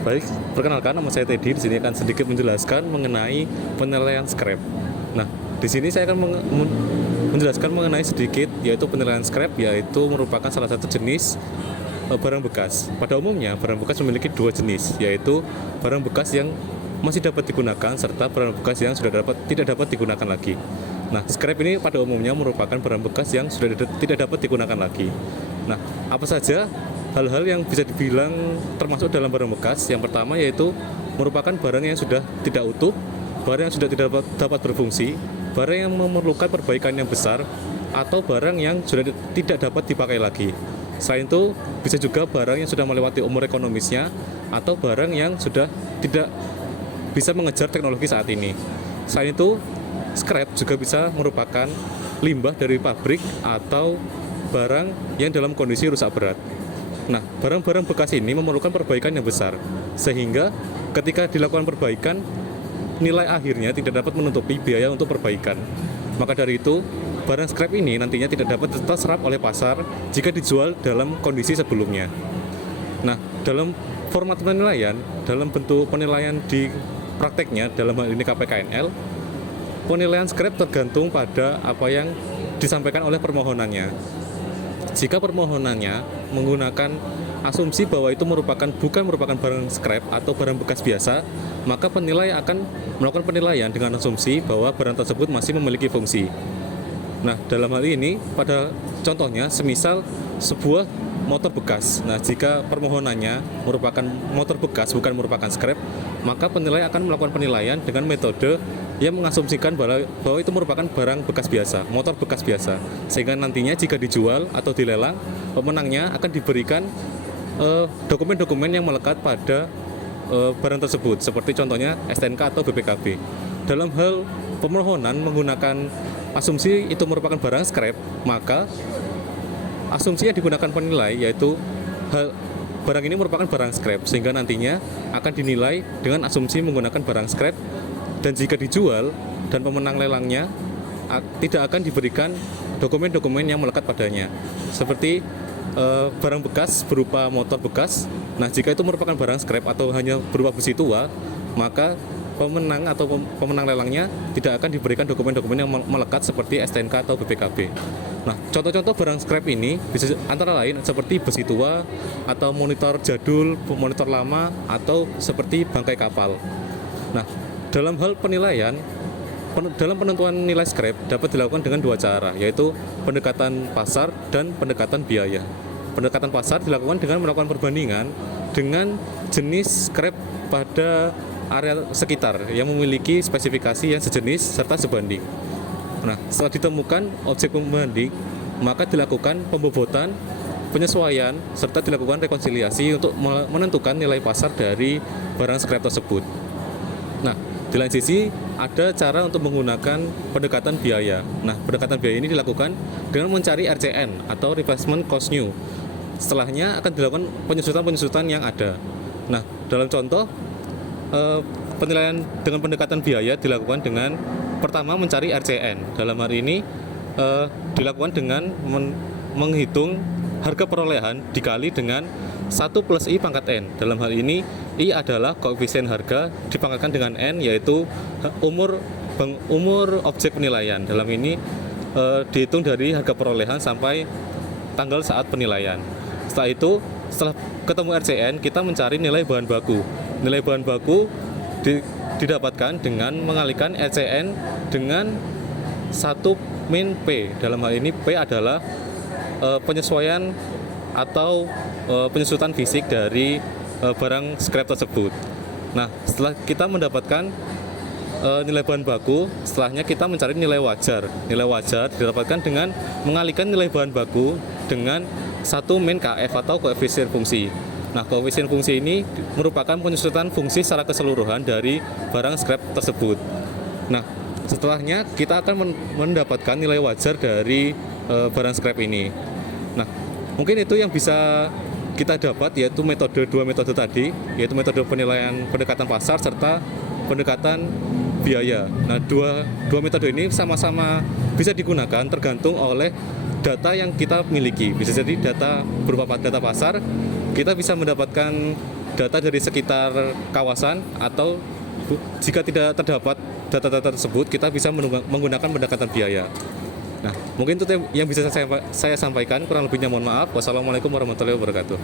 Baik, perkenalkan nama saya Teddy. Di sini akan sedikit menjelaskan mengenai penilaian scrap. Nah, di sini saya akan menjelaskan mengenai sedikit yaitu penilaian scrap, yaitu merupakan salah satu jenis barang bekas. Pada umumnya, barang bekas memiliki dua jenis, yaitu barang bekas yang masih dapat digunakan serta barang bekas yang tidak dapat digunakan lagi. Nah, scrap ini pada umumnya merupakan barang bekas yang sudah tidak dapat digunakan lati. Nah, apa saja hal-hal yang bisa dibilang termasuk dalam barang bekas? Yang pertama yaitu merupakan barang yang sudah tidak utuh, barang yang sudah tidak dapat berfungsi, barang yang memerlukan perbaikan yang besar, atau barang yang sudah tidak dapat dipakai lagi. Selain itu, bisa juga barang yang sudah melewati umur ekonomisnya, atau barang yang sudah tidak bisa mengejar teknologi saat ini. Selain itu, scrap juga bisa merupakan limbah dari pabrik atau barang yang dalam kondisi rusak berat. Nah, barang-barang bekas ini memerlukan perbaikan yang besar, sehingga ketika dilakukan perbaikan, nilai akhirnya tidak dapat menutupi biaya untuk perbaikan. Maka dari itu, barang scrap ini nantinya tidak dapat terserap oleh pasar jika dijual dalam kondisi sebelumnya. Nah, dalam format penilaian, dalam bentuk penilaian di prakteknya, dalam hal ini KPKNL, penilaian scrap tergantung pada apa yang disampaikan oleh permohonannya. Jika permohonannya menggunakan asumsi bahwa itu bukan merupakan barang scrap atau barang bekas biasa, maka penilai akan melakukan penilaian dengan asumsi bahwa barang tersebut masih memiliki fungsi. Nah, dalam hal ini, pada contohnya, semisal sebuah motor bekas. Nah, jika permohonannya merupakan motor bekas, bukan merupakan scrap, maka penilai akan melakukan penilaian dengan metode yang mengasumsikan bahwa itu merupakan barang bekas biasa, motor bekas biasa. Sehingga nantinya jika dijual atau dilelang, pemenangnya akan diberikan dokumen-dokumen yang melekat pada barang tersebut, seperti contohnya STNK atau BPKB. Dalam hal pemohonan menggunakan asumsi itu merupakan barang scrap, maka asumsi yang digunakan penilai yaitu barang ini merupakan barang scrap, sehingga nantinya akan dinilai dengan asumsi menggunakan barang scrap, dan jika dijual dan pemenang lelangnya tidak akan diberikan dokumen-dokumen yang melekat padanya, seperti barang bekas berupa motor bekas. Nah, jika itu merupakan barang scrap atau hanya berupa besi tua, maka pemenang atau pemenang lelangnya tidak akan diberikan dokumen-dokumen yang melekat seperti STNK atau BPKB. Nah, contoh-contoh barang scrap ini bisa antara lain seperti besi tua atau monitor jadul, monitor lama, atau seperti bangkai kapal. Nah, dalam hal penilaian, dalam penentuan nilai scrap dapat dilakukan dengan dua cara, yaitu pendekatan pasar dan pendekatan biaya. Pendekatan pasar dilakukan dengan melakukan perbandingan dengan jenis scrap pada area sekitar yang memiliki spesifikasi yang sejenis serta sebanding. Nah, setelah ditemukan objek pembanding, maka dilakukan pembobotan, penyesuaian, serta dilakukan rekonsiliasi untuk menentukan nilai pasar dari barang scrap tersebut. Nah, di lain sisi, ada cara untuk menggunakan pendekatan biaya. Nah, pendekatan biaya ini dilakukan dengan mencari RCN atau Replacement Cost New. Setelahnya akan dilakukan penyesuaian-penyesuaian yang ada. Nah, dalam contoh, penilaian dengan pendekatan biaya dilakukan dengan pertama mencari RCN. Dalam hal ini dilakukan dengan menghitung harga perolehan dikali dengan 1 plus I pangkat N. Dalam hal ini, I adalah koefisien harga dipangkatkan dengan N, yaitu umur objek penilaian. Dalam ini dihitung dari harga perolehan sampai tanggal saat penilaian. Setelah itu, setelah ketemu RCN, kita mencari nilai bahan baku. Nilai bahan baku didapatkan dengan mengalihkan RCN dengan 1 min P. Dalam hal ini, P adalah penyesuaian atau penyesuaian fisik dari barang scrap tersebut. Nah, setelah kita mendapatkan nilai bahan baku, setelahnya kita mencari nilai wajar. Nilai wajar didapatkan dengan mengalihkan nilai bahan baku dengan 1 min KF atau koefisien fungsi. Nah, koefisien fungsi ini merupakan penyesuaian fungsi secara keseluruhan dari barang scrap tersebut. Nah, setelahnya kita akan mendapatkan nilai wajar dari barang scrap ini. Nah, mungkin itu yang bisa kita dapat, yaitu dua metode tadi, yaitu metode penilaian pendekatan pasar serta pendekatan biaya. Nah, dua metode ini sama-sama bisa digunakan tergantung oleh data yang kita miliki. Bisa jadi data berupa data pasar, kita bisa mendapatkan data dari sekitar kawasan, atau jika tidak terdapat data-data tersebut, kita bisa menggunakan pendekatan biaya. Nah, mungkin itu yang bisa saya sampaikan. Kurang lebihnya mohon maaf. Wassalamualaikum warahmatullahi wabarakatuh.